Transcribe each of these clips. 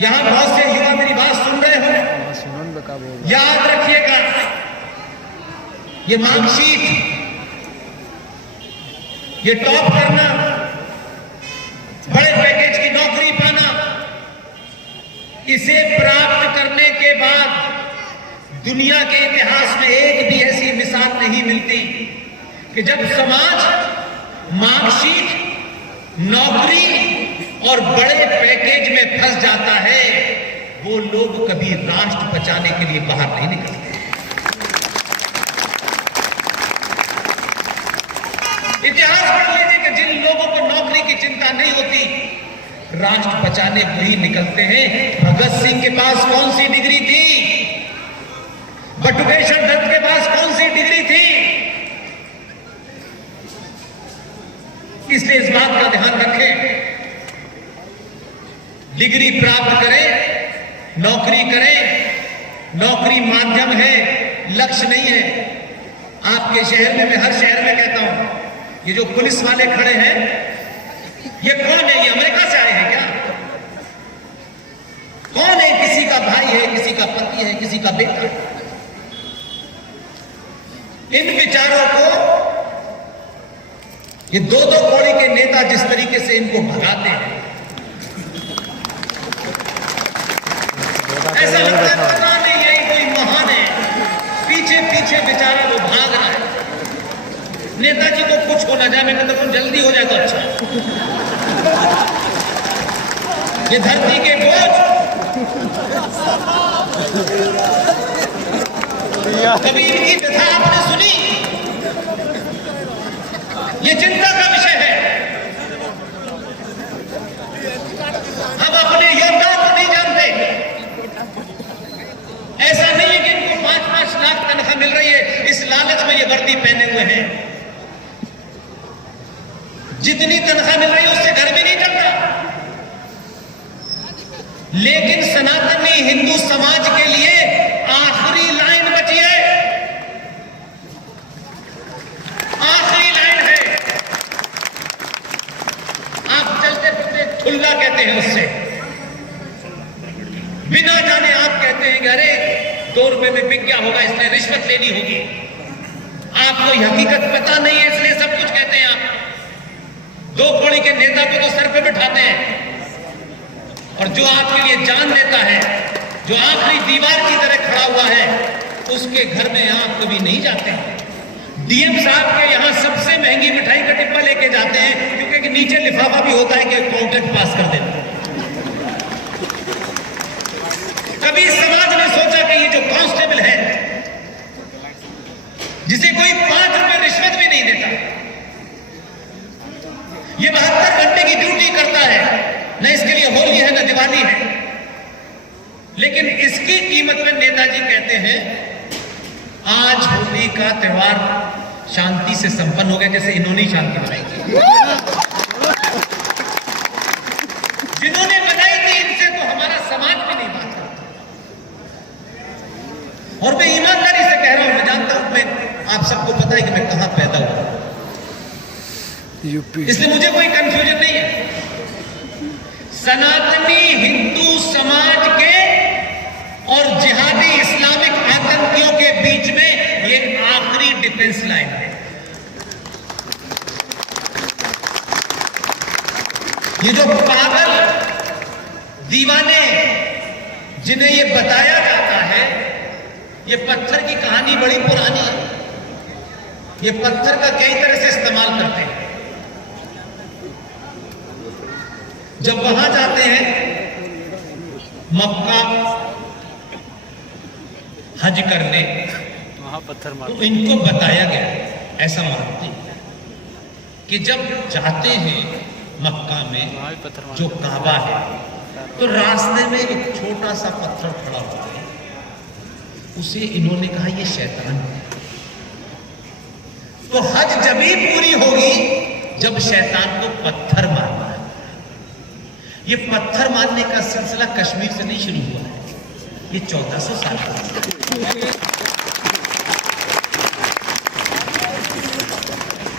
यहां बहुत से युवा मेरी बात सुन रहे हो, याद रखिएगा, ये मार्कशीट, ये टॉप करना, बड़े पैकेज की नौकरी पाना, इसे प्राप्त करने के बाद दुनिया के इतिहास में एक भी ऐसी मिसाल नहीं मिलती कि जब समाज मार्कशीट, नौकरी और बड़े पैकेज में फंस जाता है, वो लोग कभी राष्ट्र बचाने के लिए बाहर नहीं निकलते। इतिहास पढ़ लीजिए कि जिन लोगों को नौकरी की चिंता नहीं होती, राष्ट्र बचाने वही निकलते हैं। भगत सिंह के पास कौन सी डिग्री थी? बटुकेश्वर दत्त के पास कौन सी डिग्री थी? इसलिए इस बात का ध्यान रखें, डिग्री प्राप्त करें, नौकरी करें। नौकरी माध्यम है, लक्ष्य नहीं है। आपके शहर में, मैं हर शहर में कहता हूं, ये जो पुलिस वाले खड़े हैं, ये कौन है? ये अमेरिका से आए हैं क्या? कौन है? किसी का भाई है, किसी का पति है, किसी का बेटा है। इन विचारों को ये दो कौड़ी के नेता जिस तरीके से इनको भगाते हैं, ऐसा लगता है पता नहीं यही कोई महान है, पीछे पीछे बेचारा वो भाग रहा है। नेताजी को कुछ हो ना जाए, मैं कहता हूं जल्दी हो जाए तो अच्छा। ये धरती के बोझ, कभी इनकी व्यथा आपने सुनी? ये चिंता का विषय है। हम अपने योद्धाओं को नहीं जानते। ऐसा नहीं है कि इनको 5-5 लाख तनख्वाह मिल रही है, इस लालच में ये वर्दी पहने हुए हैं। जितनी तनख्वाह मिल रही है उससे घर भी नहीं चलता। लेकिन सनातनी हिंदू समाज के लिए आखिरी लाइन बची है, आखिरी लाइन है। आप चलते फिरते ठुल्ला कहते हैं उससे, बिना जाने आप कहते हैं कि अरे 2 रुपए में बिक गया होगा, इसलिए रिश्वत लेनी होगी। आपको हकीकत पता नहीं है, इसलिए सब कुछ कहते हैं आप। 2 कौड़ी के नेता को तो सर पे बिठाते हैं, और जो आपके लिए जान देता है, जो आखिरी दीवार की तरह खड़ा हुआ है, उसके घर में आप कभी नहीं जाते हैं। डीएम साहब के यहां सबसे महंगी मिठाई का डिब्बा लेके जाते हैं, क्योंकि नीचे लिफाफा भी होता है कि काउंटर पास कर देना। कभी समाज ने सोचा कि ये जो कांस्टेबल है, जिसे कोई 5 रुपए रिश्वत भी नहीं देता, ये 72 घंटे की ड्यूटी करता है, न इसके लिए होली है न दिवाली है, लेकिन इसकी कीमत में नेताजी कहते हैं आज होली का त्योहार शांति से संपन्न हो गया, जैसे इन्होंने शांति बनाई थी। जिन्होंने बनाई थी, इनसे तो हमारा समाज भी नहीं बात करता। और मैं ईमानदारी से कह रहा हूं, मैं जानता हूं, मैं आप सबको पता है कि मैं कहां पैदा हुआ, यूपी, इसलिए मुझे कोई कंफ्यूजन नहीं है। सनातनी हिंदू समाज के और जिहादी इस्लामिक आतंकियों के बीच में ये आखिरी डिफेंस लाइन है। ये जो पागल दीवाने जिन्हें ये बताया जाता है, ये पत्थर की कहानी बड़ी पुरानी है। ये पत्थर का कई तरह से इस्तेमाल करते हैं। जब वहां जाते हैं मक्का हज करने, वहां पत्थर मारते, तो इनको बताया गया, ऐसा मानते हैं कि जब जाते हैं मक्का में जो काबा है, तो रास्ते में एक छोटा सा पत्थर पड़ा हुआ है, उसे इन्होंने कहा ये शैतान है। तो हज जब ही पूरी होगी जब शैतान को पत्थर मारना है। ये पत्थर मारने का सिलसिला कश्मीर से नहीं शुरू हुआ है, ये 1400 साल का है।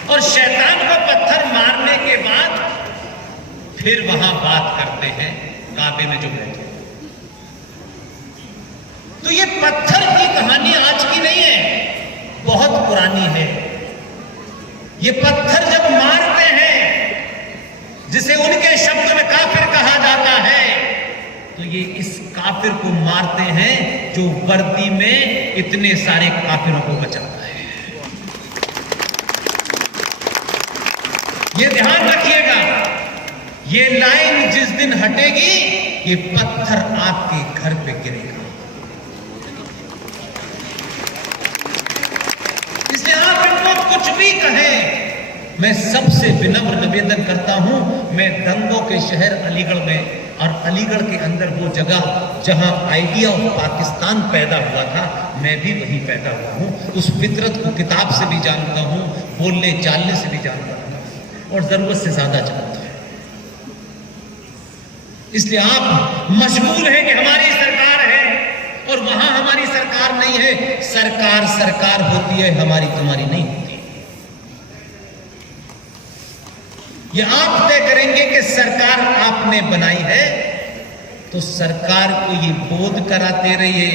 और शैतान को पत्थर मारने के बाद फिर वहां बात करते हैं काबे में जो बैठे, तो ये पत्थर की कहानी आज की नहीं है, बहुत पुरानी है। ये पत्थर जब मारते हैं, जिसे उनके शब्द में काफिर कहा जाता है, तो ये इस काफिर को मारते हैं जो वर्दी में इतने सारे काफिरों को बचाता है। ये ध्यान रखिएगा, ये लाइन जिस दिन हटेगी, ये पत्थर आपके घर पे गिरेगा। इसलिए आप इनको कुछ भी कहें, मैं सबसे विनम्र निवेदन करता हूं, मैं दंगों के शहर अलीगढ़ में और अलीगढ़ के अंदर वो जगह जहां आइडिया ऑफ पाकिस्तान पैदा हुआ था, मैं भी वहीं पैदा हुआ हूं। उस फितरत को किताब से भी जानता हूं, बोलने चालने से भी जानता हूं, और जरूरत से ज्यादा जानता हूं। इसलिए आप मशगूल हैं कि हमारी सरकार है और वहां हमारी सरकार नहीं है। सरकार सरकार होती है, हमारी तुम्हारी नहीं होती। ये आप तय करेंगे कि सरकार आपने बनाई है, तो सरकार को ये बोध कराते रहिए,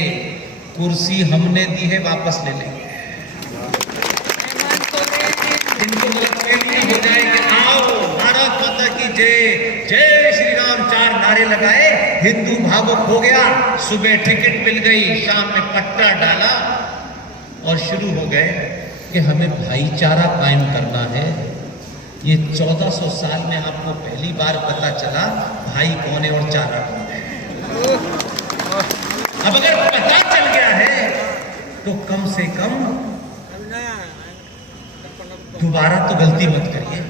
कुर्सी हमने दी है, वापस ले लेंगे। इनको हो जाए कि आओ भारत माता की जय, जय श्री राम, 4 नारे लगाए, हिंदू भावुक हो गया, सुबह टिकट मिल गई, शाम में पट्टा डाला और शुरू हो गए कि हमें भाईचारा कायम करना है। ये 1400 साल में आपको पहली बार पता चला भाई कौन है और चारा कौन है। अब अगर पता चल गया है तो कम से कम दोबारा तो गलती मत करिए।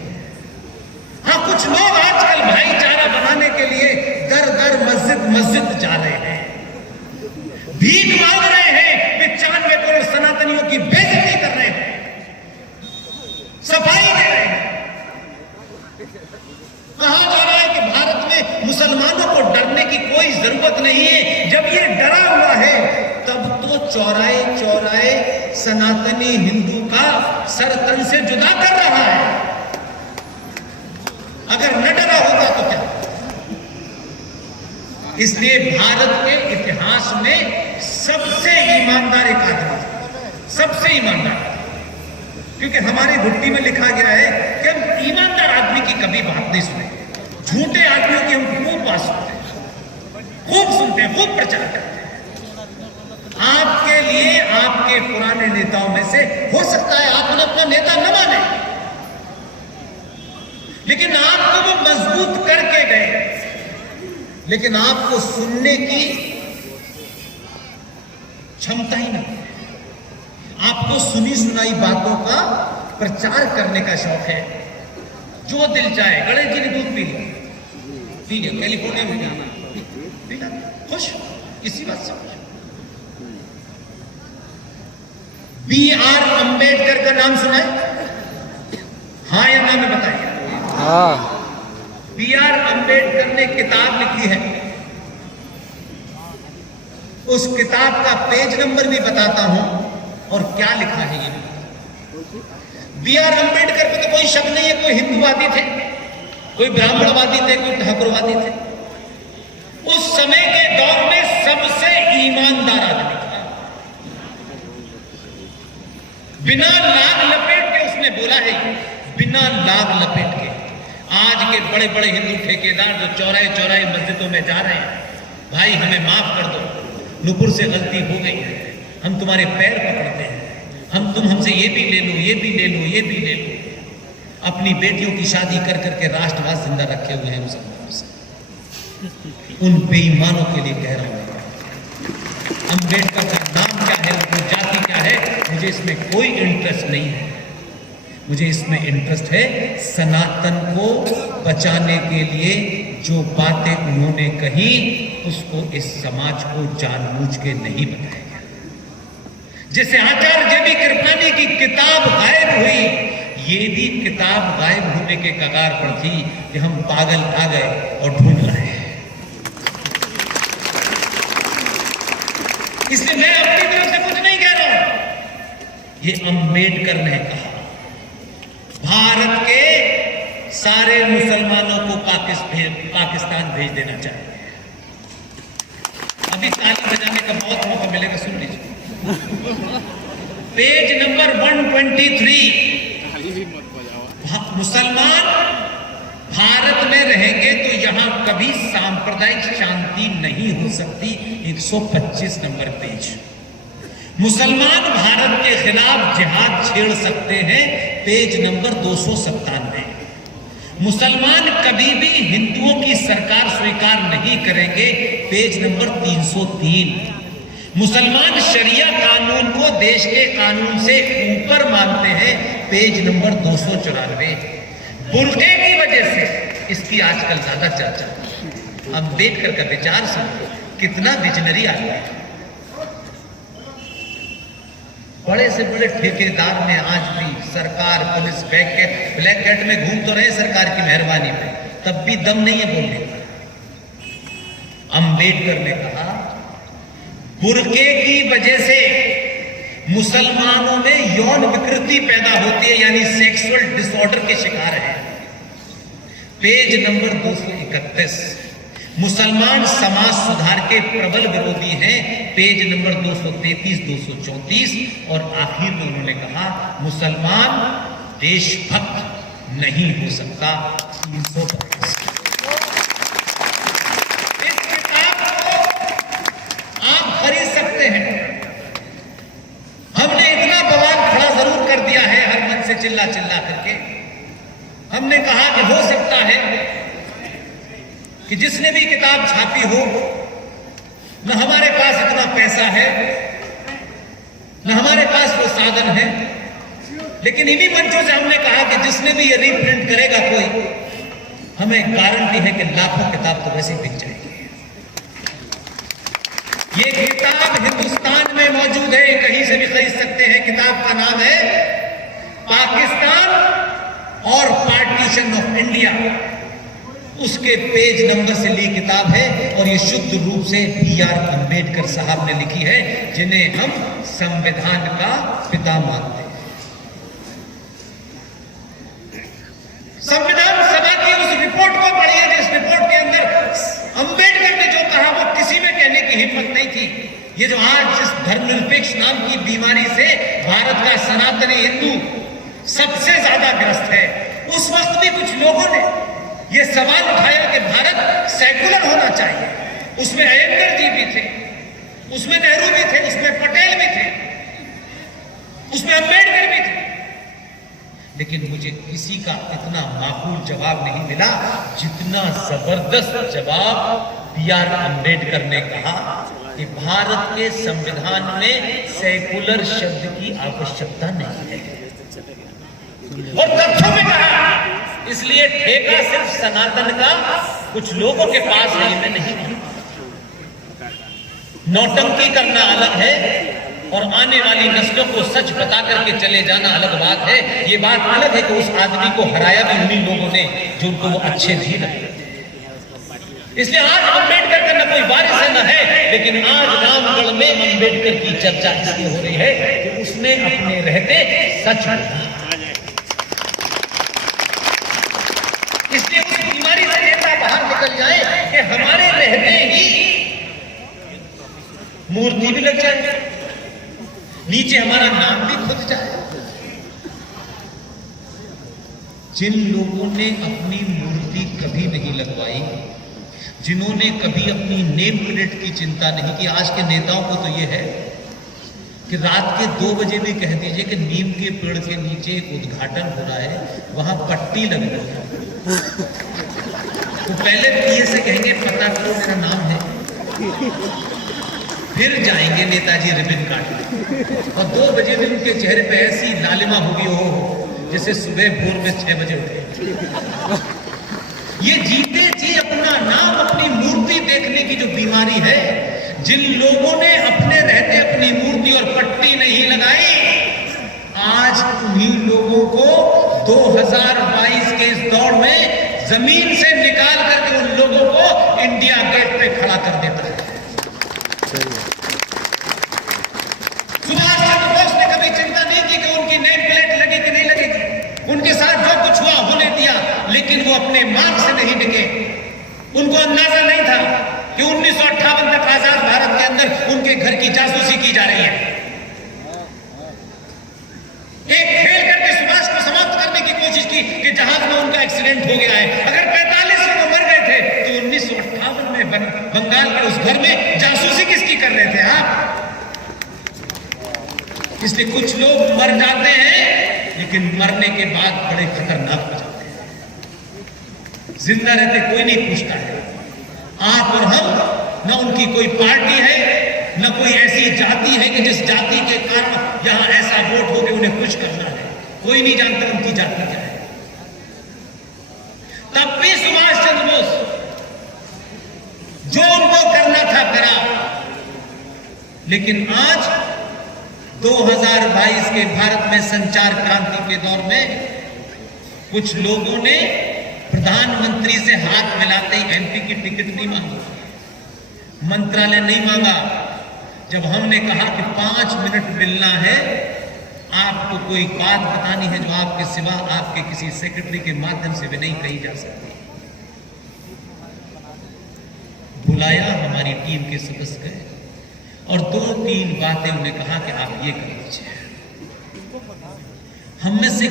हाँ, कुछ लोग आजकल भाईचारा बनाने के लिए दर दर मस्जिद मस्जिद जा रहे हैं, भीख मांग रहे हैं, 95 करोड़ सनातनियों की बेइज्जती कर रहे हैं, सफाई दे रहे हैं। कहा जा रहा है कि भारत में मुसलमानों को डरने की कोई जरूरत नहीं है। जब ये डरा हुआ है, तब तो चौराहे चौराहे सनातनी हिंदू का सर तन से जुदा कर रहा है। अगर न डरा होगा तो क्या? इसलिए भारत के इतिहास में सबसे ईमानदार एक आदमी, सबसे ईमानदार, क्योंकि हमारी घुट्टी में लिखा गया है कि हम ईमानदार आदमी की कभी बात नहीं सुने, झूठे आदमियों की हम खूब बात सुनते हैं, खूब सुनते हैं, खूब प्रचार करते हैं। आपके लिए आपके पुराने नेताओं में से हो सकता है आप उन्हें अपना नेता न माने, लेकिन आपको वो मजबूत करके गए, लेकिन आपको सुनने की क्षमता ही नहीं। आपको सुनी सुनाई बातों का प्रचार करने का शौक है। जो दिल चाहे, गणेश जी ने दूध पी लिया, कैलिफोर्निया में जाना, पी लिया, खुश, किसी बात से खुश। B.R. अंबेडकर का नाम सुना है? हाँ या ना में बताइए। हाँ। B.R. अंबेडकर ने किताब लिखी है, उस किताब का पेज नंबर भी बताता हूं और क्या लिखा है। ये B.R. अंबेडकर पे तो कोई शक नहीं है, कोई हिंदूवादी थे, कोई ब्राह्मणवादी थे, कोई ठाकुरवादी थे। उस समय के दौर में सबसे ईमानदार आदमी था। बिना लाग लपेट के उसने बोला है, बिना लाग लपेट के। आज के बड़े बड़े हिंदू ठेकेदार जो चौराहे चौराहे मस्जिदों में जा रहे हैं, भाई हमें माफ कर दो, नुपुर से गलती हो गई है, हम तुम्हारे पैर पकड़ते हैं, तुम हमसे ये भी ले लो, ये भी ले लो, ये भी ले लो। अपनी बेटियों की शादी कर करके राष्ट्रवाद जिंदा रखे हुए हैं मुसलमानों से। उन बेईमानों के लिए कह रहा हूं, अंबेडकर का नाम क्या है, उनकी जाति क्या है, मुझे इसमें कोई इंटरेस्ट नहीं है। मुझे इसमें इंटरेस्ट है सनातन को बचाने के लिए जो बातें उन्होंने कही, उसको इस समाज को जानबूझ के नहीं बताया। जैसे आचार्य JB कृपलानी की किताब गायब हुई, ये भी किताब गायब होने के कगार पर थी कि हम पागल आ गए और ढूंढ रहे हैं। इसलिए मैं अपनी तरफ से कुछ नहीं कह रहा हूं, ये अंबेडकर ने कहा। भारत के सारे मुसलमानों को पाकिस्तान भेज देना चाहिए। अभी ताली बजाने का बहुत मौका मिलेगा, सुन लीजिए। पेज नंबर 123, मुसलमान भारत में रहेंगे तो यहां कभी सांप्रदायिक शांति नहीं हो सकती। 125 नंबर पेज। मुसलमान भारत के खिलाफ जिहाद छेड़ सकते हैं, पेज नंबर 297। मुसलमान कभी भी हिंदुओं की सरकार स्वीकार नहीं करेंगे, पेज नंबर 303। मुसलमान शरिया कानून को देश के कानून से ऊपर मानते हैं, पेज नंबर 294। बुर्के की वजह से इसकी आजकल ज्यादा चर्चा। अम्बेडकर का विचार समझो, कितना विजनरी आदमी है। बड़े से बड़े ठेकेदार ने आज भी सरकार, पुलिस, ब्लैक कैट में घूम तो रहे सरकार की मेहरबानी में, तब भी दम नहीं है बोलने का। अम्बेडकर ने कहा बुर्के की वजह से मुसलमानों में यौन विकृति पैदा होती है, यानी सेक्सुअल डिसऑर्डर के शिकार है, पेज नंबर 231। मुसलमान समाज सुधार के प्रबल विरोधी हैं, पेज नंबर 233, 234। और आखिर में उन्होंने कहा मुसलमान देशभक्त नहीं हो सकता, 332। इस किताब को आप खरीद सकते हैं। हमने इतना बवाल खड़ा जरूर कर दिया है हर मन से चिल्ला चिल्ला करके। हमने कहा कि हो सकता है कि जिसने भी किताब छापी हो, न हमारे पास इतना पैसा है, न हमारे पास वो साधन है, लेकिन इन्हीं मंचों से हमने कहा कि जिसने भी ये रीप्रिंट करेगा कोई, हमें गारंटी है कि लाखों किताब तो वैसे ही बिक जाएगी। ये किताब हिंदुस्तान में मौजूद है, कहीं से भी खरीद सकते हैं। किताब का नाम है पाकिस्तान और पार्टीशन ऑफ इंडिया। उसके पेज नंबर से ली किताब है और ये शुद्ध रूप से B.R. अम्बेडकर साहब ने लिखी है, जिन्हें हम संविधान का पिता मानते हैं। संविधान सभा की उस रिपोर्ट को पढ़िए जिस रिपोर्ट के अंदर अम्बेडकर ने जो कहा वो किसी में कहने की हिम्मत नहीं थी। ये जो आज जिस धर्मनिरपेक्ष नाम की बीमारी से भारत का सनातनी हिंदू सबसे ज्यादा ग्रस्त है, उस वक्त भी कुछ लोगों ने ये सवाल उठाया कि भारत सेकुलर होना चाहिए। उसमें अयंगर जी भी थे, उसमें नेहरू भी थे, उसमें पटेल भी थे, उसमें अम्बेडकर भी थे, लेकिन मुझे किसी का इतना माकूल जवाब नहीं मिला जितना जबरदस्त जवाब B.R. अम्बेडकर ने कहा कि भारत के संविधान में सेकुलर शब्द की आवश्यकता नहीं है, और तथ्यों में कहा इसलिए ठेका सिर्फ सनातन का कुछ लोगों के पास है, मैं नहीं। नौटंकी करना अलग है और आने वाली नस्लों को सच बता करके चले जाना अलग बात है। ये बात अलग है कि उस आदमी को हराया भी उन्हीं लोगों ने जो उनको वो अच्छे नहीं लगते। इसलिए आज अम्बेडकर का न कोई वारिस है न है, लेकिन आज रामगढ़ में अम्बेडकर की चर्चा इसलिए हो रही है कि उसने अपने रहते सच बोला। इसलिए उस बीमारी से नेता बाहर निकल जाए कि हमारे रहते ही मूर्ति भी लग जाए, नीचे हमारा नाम भी खुद जाए। जिन लोगों ने अपनी मूर्ति कभी नहीं लगवाई, जिन्होंने कभी अपनी नेम प्लेट की चिंता नहीं की, आज के नेताओं को तो यह है कि रात के 2 बजे भी कह दीजिए कि नीम के पेड़ के नीचे एक उद्घाटन हो रहा है, वहां पट्टी लग रही है, तो पहले पीए से कहेंगे पता करो मेरा नाम है, फिर जाएंगे नेताजी रिबन काटने, और 2 बजे भी उनके चेहरे पे ऐसी लालिमा होगी हो जैसे सुबह भोर में 6 बजे उठे। ये जीते जी अपना नाम, अपनी मूर्ति देखने की जो बीमारी है, जिन लोगों ने अपने रहते अपनी मूर्ति और पट्टी नहीं लगाई, आज उन्हीं लोगों को 2022 के इस दौर में जमीन से निकाल करके उन लोगों को इंडिया गेट पे खड़ा कर देता है। सुभाष चंद्र बोस ने कभी चिंता नहीं की कि उनकी नेम प्लेट लगी कि नहीं लगेगी, उनके साथ जो कुछ हुआ होने दिया, लेकिन वो अपने मार्ग से नहीं डिगे। उनको अंदाजा नहीं था कि 1958 तक आजाद भारत के अंदर उनके घर की जासूसी की जा रही है। एक खेल करके सुभाष को समाप्त करने की कोशिश की कि जहाज में उनका एक्सीडेंट हो गया है। अगर 45 लोग मर गए थे तो 1958 में बंगाल के उस घर में जासूसी किसकी कर रहे थे आप? इसलिए कुछ लोग मर जाते हैं लेकिन मरने के बाद बड़े खतरनाक हो जाते हैं। जिंदा रहते कोई नहीं पूछता है। आप और हम न उनकी कोई पार्टी है न कोई ऐसी जाति है कि जिस जाति के कारण यहां ऐसा वोट हो कि उन्हें कुछ करना है। कोई नहीं जानता उनकी जाति क्या है। तब भी सुभाष चंद्र बोस जो उनको करना था करा। लेकिन आज 2022 के भारत में संचार क्रांति के दौर में कुछ लोगों ने प्रधानमंत्री से हाथ मिलाते ही एमपी की टिकट नहीं मांगी, मंत्रालय नहीं मांगा। जब हमने कहा कि 5 मिनट मिलना है, आपको कोई बात बतानी है जो आपके सिवा आपके किसी सेक्रेटरी के माध्यम से भी नहीं कही जा सकती, बुलाया, हमारी टीम के सदस्य गए और 2-3 बातें उन्हें कहा कि आप ये कर लीजिए। हम में से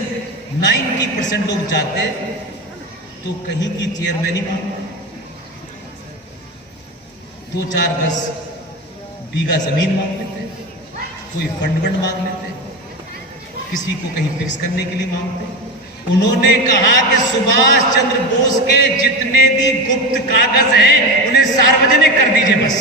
90% लोग जाते तो कहीं की चेयरमैन मांगते, 2-4 गज बीघा जमीन मांग लेते, कोई फंड मांग लेते, किसी को कहीं फिक्स करने के लिए मांगते। उन्होंने कहा कि सुभाष चंद्र बोस के जितने भी गुप्त कागज हैं उन्हें सार्वजनिक कर दीजिए बस।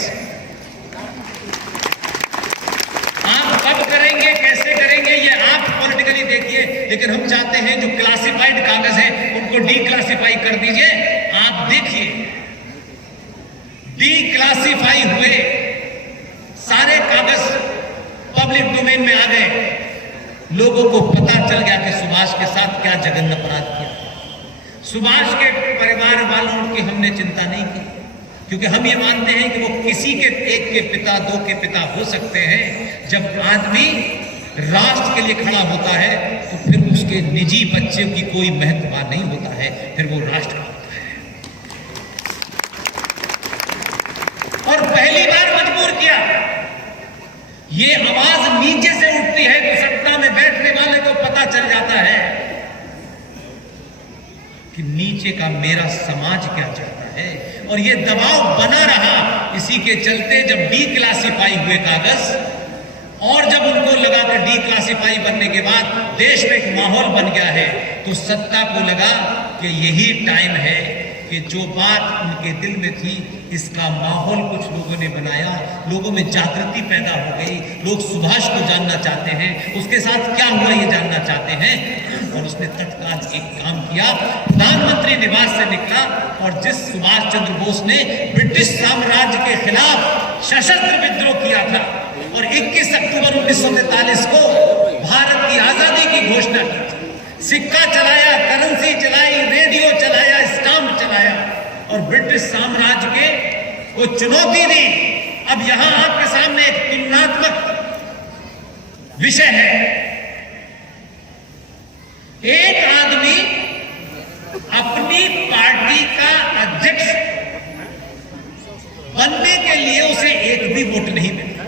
आप कब करेंगे, कैसे करेंगे, ये आप पॉलिटिकली देखिए, लेकिन हम चाहते हैं जो क्लासिफाइड कागज हैं उनको डीक्लासिफाई कर दीजिए। आप देखिए, डीक्लासिफाई हुए सारे कागज पब्लिक डोमेन में आ गए। लोगों को पता चल गया कि सुभाष के साथ क्या जघन्य अपराध किया। सुभाष के परिवार वालों की हमने चिंता नहीं की, क्योंकि हम ये मानते हैं कि वो किसी के एक के पिता, 2 के पिता हो सकते हैं। जब आदमी राष्ट्र के लिए खड़ा होता है तो फिर उसके निजी बच्चे की कोई महत्व नहीं होता है, फिर वो राष्ट्र का होता है। और पहली बार मजबूर किया। ये आवाज नीचे से उठती है तो सत्ता में बैठने वाले को पता चल जाता है कि नीचे का मेरा समाज क्या चाहता है, और ये दबाव बना रहा। इसी के चलते जब डीक्लासिफाई हुए कागज और जब उनको लगा कि डीक्लासिफाई बनने के बाद देश में एक माहौल बन गया है, तो सत्ता को लगा कि यही टाइम है कि जो बात उनके दिल में थी इसका माहौल कुछ लोगों ने बनाया। लोगों में जागृति पैदा हो गई, लोग सुभाष को जानना चाहते हैं, उसके साथ क्या हुआ ये जानना चाहते हैं। और उसने तत्काल एक काम किया, प्रधानमंत्री निवास से निकला और जिस सुभाष चंद्र बोस ने ब्रिटिश साम्राज्य के खिलाफ सशस्त्र विद्रोह किया था और 21 अक्टूबर 1943 को भारत की आजादी की घोषणा की, सिक्का चलाया, करेंसी चलाई, रेडियो चलाया, स्टाम्प चलाया और ब्रिटिश साम्राज्य के वो चुनौती दी। अब यहां आपके सामने एक तुलनात्मक विषय है। एक आदमी अपनी पार्टी का अध्यक्ष बनने के लिए उसे एक भी वोट नहीं मिला।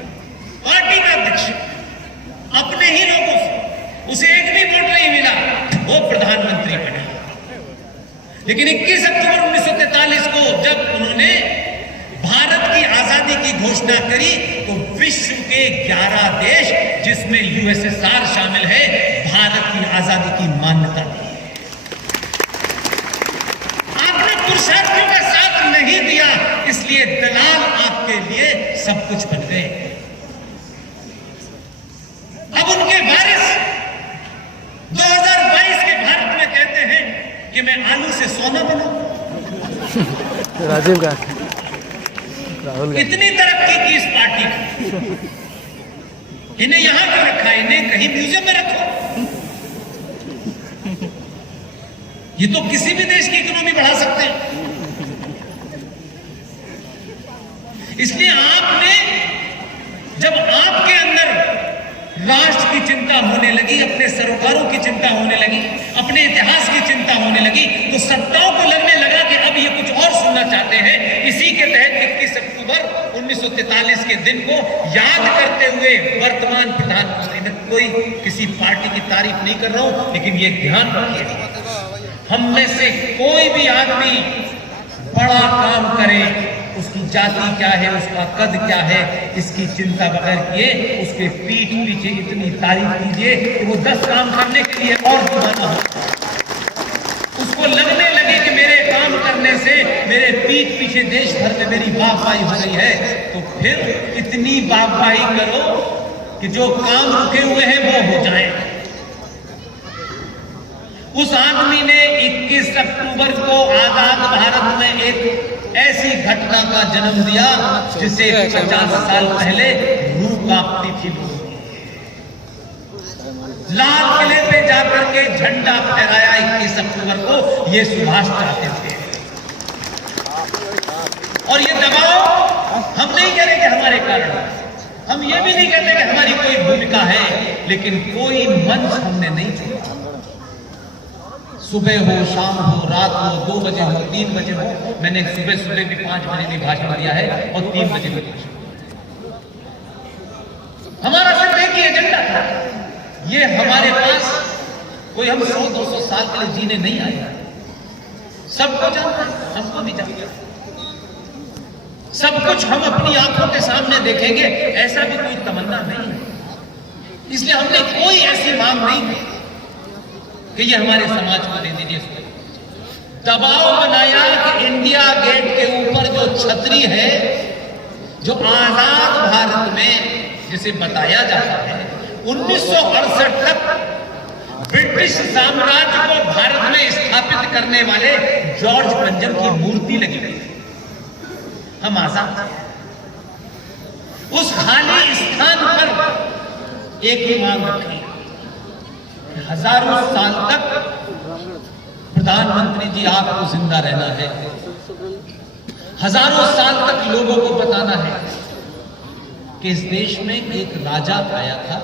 पार्टी का अध्यक्ष अपने ही लोगों से उसे एक भी वोट नहीं मिला, वो प्रधानमंत्री बना। लेकिन 21 अक्टूबर 1943 को जब उन्होंने भारत की आजादी की घोषणा करी तो विश्व के 11 देश जिसमें यूएसएसआर शामिल है, भारत की आजादी की मान्यता दी। आपने पुरुषार्थियों का साथ नहीं दिया, इसलिए दलाल आपके लिए सब कुछ बन गए। अब उनके वारिस 2022 के भारत में कहते हैं कि मैं आलू से सोना बनाऊं। राजीव गांधी, राहुल गांधी, इतनी तरक्की की इस पार्टी की, इन्हें यहां क्यों रखा, इन्हें कहीं म्यूजियम में रखो। ये तो किसी भी देश की इकोनॉमी बढ़ा सकते हैं। इसलिए आपने, जब आपके अंदर राष्ट्र की चिंता होने लगी, अपने सरोकारों की चिंता होने लगी, अपने इतिहास की चिंता होने लगी, तो सत्ताओं को लगने लगा कि अब ये कुछ और सुनना चाहते हैं। इसी के तहत 21 अक्टूबर 1943 के दिन को याद करते हुए वर्तमान प्रधानमंत्री ने, कोई किसी पार्टी की तारीफ नहीं कर रहा हूं, लेकिन ये ध्यान रखिए, हम में से कोई भी आदमी बड़ा काम करे, उसकी जाति क्या है, उसका कद क्या है, इसकी चिंता बगैर किए उसके पीठ पीछे इतनी तारीफ कीजिए कि वो 10 काम करने के लिए और दीवाना हो। उसको लगने लगे कि मेरे काम करने से मेरे पीठ पीछे देश भर में मेरी वाहवाही हो रही है, तो फिर इतनी वाहवाही करो कि जो काम रुके हुए हैं वो हो जाए। उस आदमी ने 21 अक्टूबर को आजाद भारत में एक ऐसी घटना का जन्म दिया जिसे 50 साल पहले रूह कांपती थी। लाल किले पे जाकर के झंडा फहराया 21 अक्टूबर को, ये सुभाष चाहते थे। और ये दबाव हम नहीं कह रहे कि हमारे कारण, हम ये भी नहीं कहते कि हमारी कोई भूमिका है, लेकिन कोई मंच हमने नहीं छोड़ा। सुबह हो, शाम हो, रात हो, 2 बजे हो, 3 बजे हो, मैंने सुबह भी 5 बजे भी भाषण दिया है और 3 बजे भी। हमारा सिर्फ एक ही एजेंडा था, ये हमारे पास कोई हम 100-200 साल के लिए जीने नहीं आए। सबको जानता है, हमको भी जानता है, सब कुछ हम अपनी आंखों के सामने देखेंगे, ऐसा भी कोई तमन्ना नहीं है। इसलिए हमने कोई ऐसी मांग नहीं की कि ये हमारे समाज को दे दीजिए। दबाव बनाया कि इंडिया गेट के ऊपर जो छतरी है, जो आजाद भारत में जिसे बताया जाता है 1968 तक ब्रिटिश साम्राज्य को भारत में स्थापित करने वाले जॉर्ज पंजम की मूर्ति लगी हुई है। हम आजाद, उस खाली स्थान पर एक ही मांग रखी, हजारों साल तक प्रधानमंत्री जी आपको जिंदा रहना है। हजारों साल तक लोगों को बताना है कि इस देश में एक राजा आया था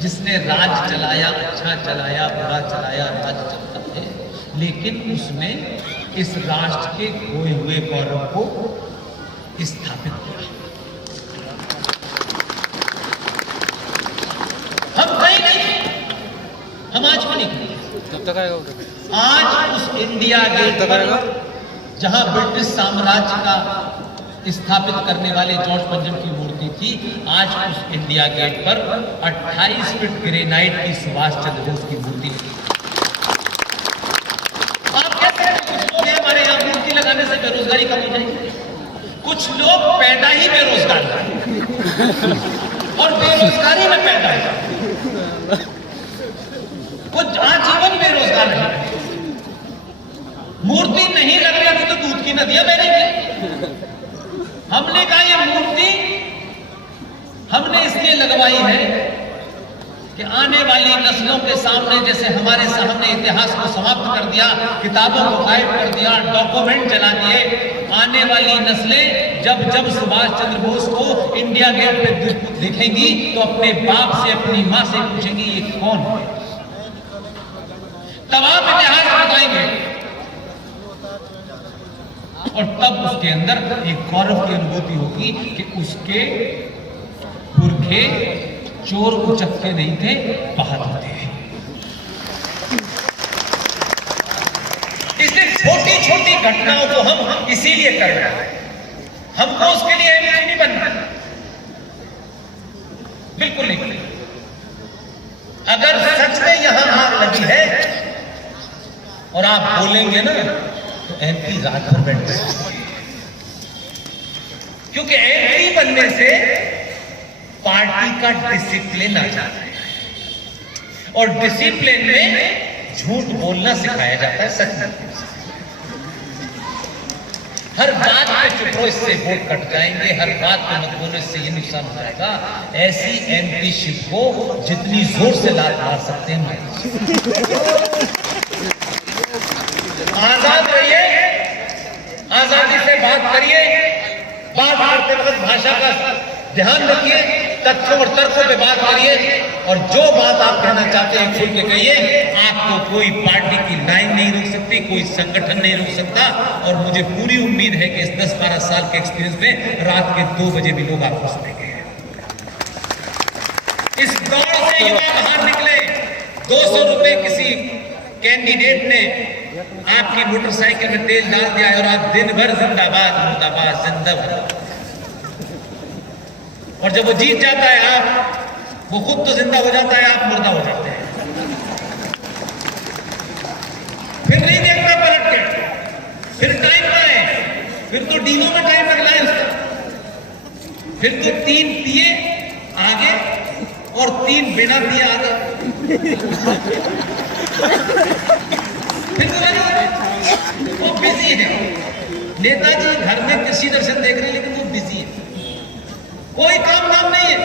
जिसने राज चलाया, अच्छा चलाया, बुरा चलाया, राज चलता है, लेकिन उसने इस राष्ट्र के खोए हुए गौरव को स्थापित किया। हम कहीं नहीं, हम आज भी नहीं, कब तक आएगा? आज उस इंडिया गेट पर जहां ब्रिटिश साम्राज्य का स्थापित करने वाले जॉर्ज पंजम की मूर्ति थी, आज उस इंडिया गेट पर 28 फीट ग्रेनाइट की सुभाष चंद्र बोस की मूर्ति थी। आप कहते हैं कुछ लोग हमारे यहाँ मूर्ति लगाने से बेरोजगारी कम हो जाएगी, कुछ लोग पैदा ही बेरोजगार और बेरोजगारी में पैदा है, कुछ आजीवन बेरोजगार है। मूर्ति नहीं लग रही तो दूध की नदियां बह रही थी। हमने कहा ये मूर्ति हमने इसलिए लगवाई है कि आने वाली नस्लों के सामने, जैसे हमारे सामने इतिहास को समाप्त कर दिया, किताबों को गायब कर दिया, डॉक्यूमेंट जला दिए, आने वाली नस्लें जब जब सुभाष चंद्र बोस को इंडिया गेट पे दिखेंगी तो अपने बाप से, अपनी मां से पूछेंगी ये कौन है। तब आप इतिहास बताएंगे और तब उसके अंदर एक गौरव की अनुभूति होगी कि उसके पुरखे चोर उचक्के नहीं थे, बहादुर थे। इसलिए छोटी छोटी घटनाओं को हम इसीलिए कर रहे हैं, हमको उसके लिए एमपी नहीं बनना, बिल्कुल नहीं। अगर सच में यहां आग लगी है और आप बोलेंगे ना तो एमपी रात भर बैठ जाए, क्योंकि एमपी बनने से पार्टी का डिसिप्लिन आ जाता है और डिसिप्लिन में झूठ बोलना सिखाया जाता है, सच नहीं। हर बात पे चुप रहो, इससे वोट कट जाएंगे, हर बात पे मत बोलो, इससे ये नुकसान हो जाएगा। ऐसी एमपी शिप को जितनी जोर से लात मार सकते हैं, आजाद रहिए, आजादी से बात करिए, बात करते वक्त भाषा का ध्यान रखिए, तथ्यों और तर्कों पे बात करिए। और जो बात आप कहना चाहते हैं खुल के कहिए। आपको कोई पार्टी की लाइन नहीं रोक सकती, कोई संगठन नहीं रोक सकता। और मुझे पूरी उम्मीद है कि इस 10-12 साल के एक्सपीरियंस में रात के 2 बजे भी लोग आपको सुनेंगे। इस दौड़ से युवा बाहर निकले। 200 रुपए किसी कैंडिडेट ने आपकी मोटरसाइकिल में तेल डाल दिया है और आप दिन भर जिंदाबाद मुर्दाबाद जिंदाबाद। और जब वो जीत जाता है आप, वो खुद तो जिंदा हो जाता है, आप मुर्दा हो जाते हैं। फिर नहीं देखता पलट के, फिर टाइम पर है, फिर तो डीलों में टाइम लगना है उसका। फिर तो 3 पिए आगे और 3 बिना पिए आगे। फिर तो वो बिजी है। नेताजी घर में कृषि दर्शन देख रहे हैं लेकिन वो बिजी है, कोई काम धाम नहीं है।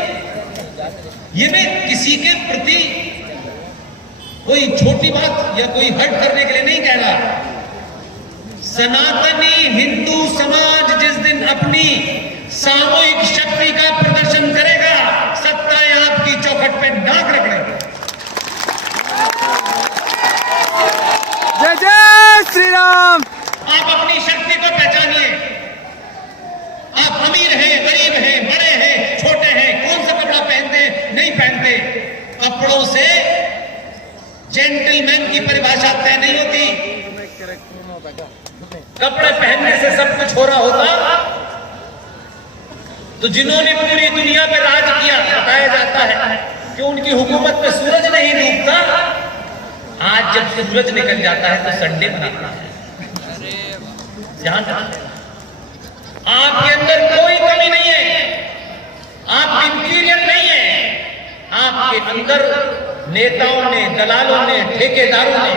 ये मैं किसी के प्रति कोई छोटी बात या कोई हर्ट करने के लिए नहीं कह रहा। सनातनी हिंदू समाज जिस दिन अपनी सामूहिक शक्ति का प्रदर्शन करेगा, सत्ताएं आपकी चौखट पे नाक रगड़ेगी। जय जय श्री राम। आप अपनी शक्ति को पहचानिए। आप अमीर हैं, गरीब हैं, बड़े हैं, छोटे हैं, कौन सा कपड़ा पहनते हैं, नहीं पहनते, कपड़ों से जेंटलमैन की परिभाषा तय नहीं होती। कपड़े पहनने से सब कुछ हो रहा होता तो जिन्होंने पूरी दुनिया पे राज किया, बताया जाता है कि उनकी हुकूमत पे सूरज नहीं डूबता। आज जब सूरज निकल जाता है तो संडे मनाता है। ध्यान रखना, आपके अंदर कोई कमी नहीं है, आप इंफीरियर नहीं है। आपके अंदर नेताओं ने, दलालों ने, ठेकेदारों ने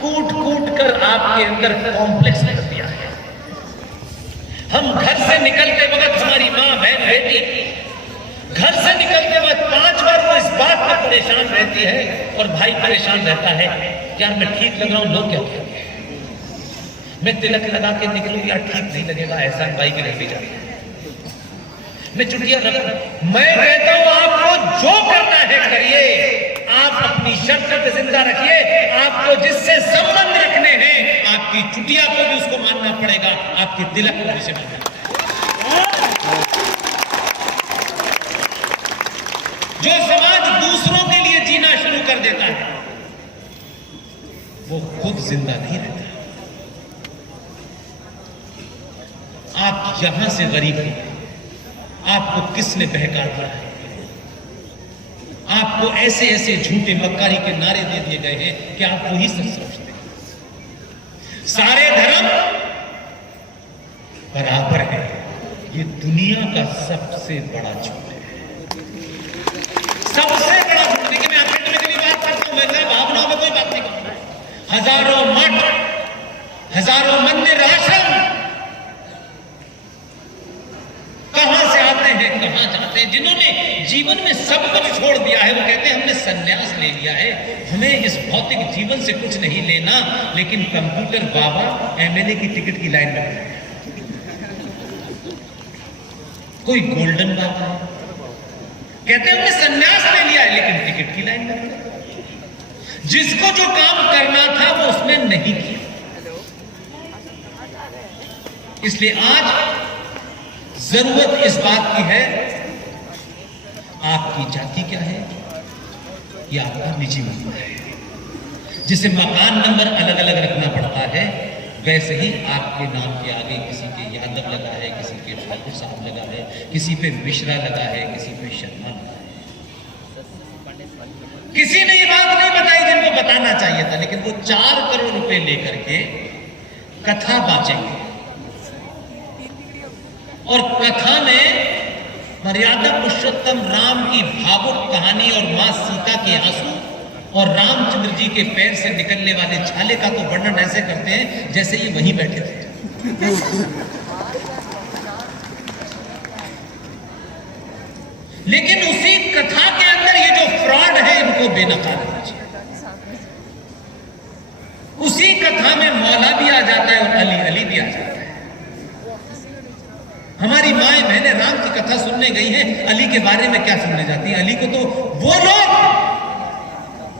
कूट कूट कर आपके अंदर कॉम्प्लेक्स कर दिया है। हम घर से निकलते वक्त, हमारी माँ बहन बेटी घर से निकलते वक्त 5 बार वो इस बात पर परेशान रहती है और भाई परेशान रहता है, यार मैं ठीक लग रहा हूं, लोग क्या कहेंगे, मैं तिलक लगा के निकलूं यार ठीक नहीं लगेगा, ऐसा भाई के घर भी जाती है, मैं चुटिया रखूं। मैं कहता हूं आपको जो करना है करिए, आप अपनी शर्त पे जिंदा रखिए। आपको जिससे संबंध रखने हैं, आपकी चुटिया को भी उसको मानना पड़ेगा, आपके तिलक को भी उसे मानना पड़ेगा। जो समाज दूसरों के लिए जीना शुरू कर देता है वो खुद जिंदा नहीं रहता। आप यहां से गरीब हैं, आपको किसने बहका दिया है? आपको ऐसे ऐसे झूठे मक्कारी के नारे दे दिए गए हैं कि आप वही सच समझते हैं। सारे धर्म बराबर है, ये दुनिया का सबसे बड़ा झूठ है, सबसे बड़ा झूठ। देखिए मैं अकेडमिकली बात करता हूं, मैं भावनाओं में कोई बात नहीं करता। हजारों मठ, हजारों मंदिर, आश्रम कहां से आते हैं, कहां जाते हैं? जिन्होंने जीवन में सब कुछ छोड़ दिया है, वो कहते हैं हमने संन्यास ले लिया है, हमें इस भौतिक जीवन से कुछ नहीं लेना, लेकिन कंप्यूटर बाबा एमएलए की टिकट की लाइन में है। कोई गोल्डन बाबा है, कहते हैं हमने संन्यास ले लिया है, लेकिन टिकट की लाइन में है। जिसको जो काम करना था वो उसने नहीं किया। इसलिए आज जरूरत इस बात की है, आपकी जाति क्या है, यह आपका निजी मामला है। जिसे मकान नंबर अलग अलग रखना पड़ता है, वैसे ही आपके नाम के आगे किसी के यादव लगा है, किसी के ठाकुर साहब लगा है, किसी पे मिश्रा लगा है, किसी पे शर्मा लगा है। किसी ने ये बात नहीं बताई जिनको बताना चाहिए था, लेकिन वो 4 करोड़ रुपए लेकर के कथा बांचेंगे और कथा में मर्यादा पुरुषोत्तम राम की भावुक कहानी और मां सीता के आंसू और रामचंद्र जी के पैर से निकलने वाले छाले का तो वर्णन ऐसे करते हैं जैसे ये वहीं बैठे थे। लेकिन उसी कथा के अंदर ये जो फ्रॉड है, इनको बेनकाब कीजिए। उसी कथा में मौला भी आ जाता है और अली भी आ जाता है। हमारी माएं बहनें राम की कथा सुनने गई हैं, अली के बारे में क्या सुनने जाती हैं? अली को तो वो लोग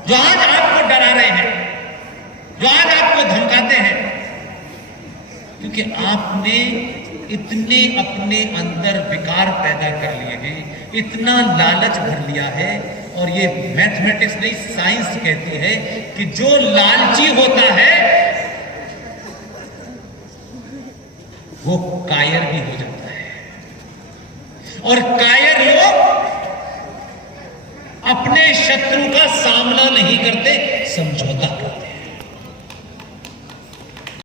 जो आज आपको डरा रहे हैं, जो आज आपको धमकाते हैं, क्योंकि आपने इतने अपने अंदर विकार पैदा कर लिए हैं, इतना लालच भर लिया है। और ये मैथमेटिक्स नहीं, साइंस कहती है कि जो लालची होता है वो कायर भी हो जाता है, और कायर लोग अपने शत्रु का सामना नहीं करते, समझौता करते।